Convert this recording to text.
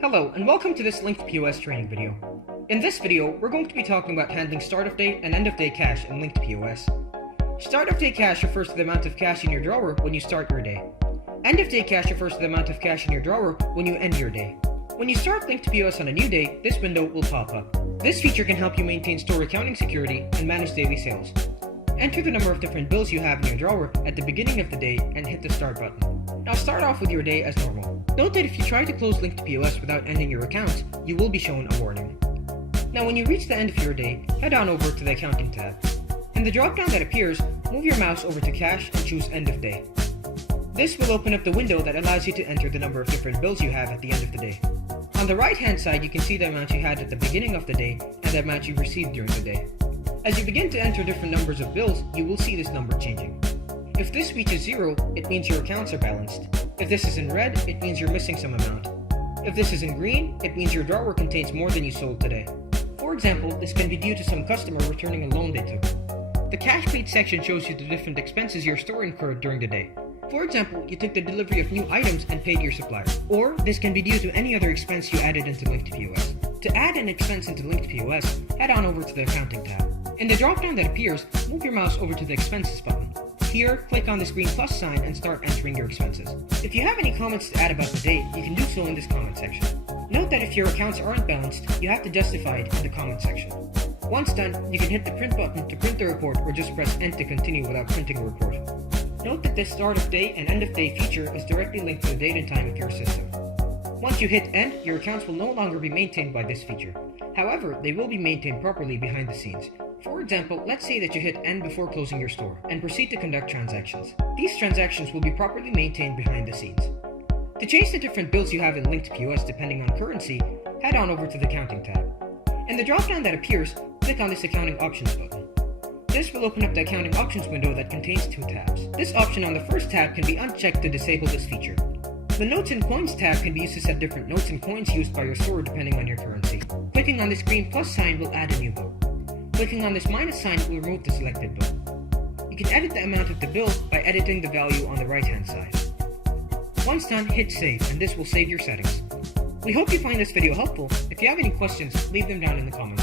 Hello, and welcome to this LinkedPOS training video. In this video, we're going to be talking about handling start of day and end of day cash in LinkedPOS. Start of day cash refers to the amount of cash in your drawer when you start your day. End of day cash refers to the amount of cash in your drawer when you end your day. When you start LinkedPOS on a new day, this window will pop up. This feature can help you maintain store accounting security and manage daily sales. Enter the number of different bills you have in your drawer at the beginning of the day and hit the start button. Now start off with your day as normal. Note that if you try to close LinkedPOS without ending your accounts, you will be shown a warning. Now when you reach the end of your day, head on over to the Accounting tab. In the drop-down that appears, move your mouse over to Cash and choose End of Day. This will open up the window that allows you to enter the number of different bills you have at the end of the day. On the right-hand side, you can see the amount you had at the beginning of the day and the amount you received during the day. As you begin to enter different numbers of bills, you will see this number changing. If this reaches 0, it means your accounts are balanced. If this is in red, it means you're missing some amount. If this is in green, it means your drawer contains more than you sold today. For example, this can be due to some customer returning a loan they took. The cash paid section shows you the different expenses your store incurred during the day. For example, you took the delivery of new items and paid your supplier. Or this can be due to any other expense you added into LinkedPOS. To add an expense into LinkedPOS, head on over to the Accounting tab. In the drop-down that appears, move your mouse over to the Expenses button. Here, click on this green plus sign and start entering your expenses. If you have any comments to add about the day, you can do so in this comment section. Note that if your accounts aren't balanced, you have to justify it in the comment section. Once done, you can hit the print button to print the report or just press End to continue without printing a report. Note that this start of day and end of day feature is directly linked to the date and time of your system. Once you hit End, your accounts will no longer be maintained by this feature. However, they will be maintained properly behind the scenes. For example, let's say that you hit End before closing your store and proceed to conduct transactions. These transactions will be properly maintained behind the scenes. To change the different bills you have in LinkedPOS depending on currency, head on over to the Accounting tab. In the drop-down that appears, click on this Accounting Options button. This will open up the Accounting Options window that contains two tabs. This option on the first tab can be unchecked to disable this feature. The Notes and Coins tab can be used to set different notes and coins used by your store depending on your currency. Clicking on this green plus sign will add a new bill. Clicking on this minus sign will remove the selected bill. You can edit the amount of the bill by editing the value on the right-hand side. Once done, hit save and this will save your settings. We hope you find this video helpful. If you have any questions, leave them down in the comments.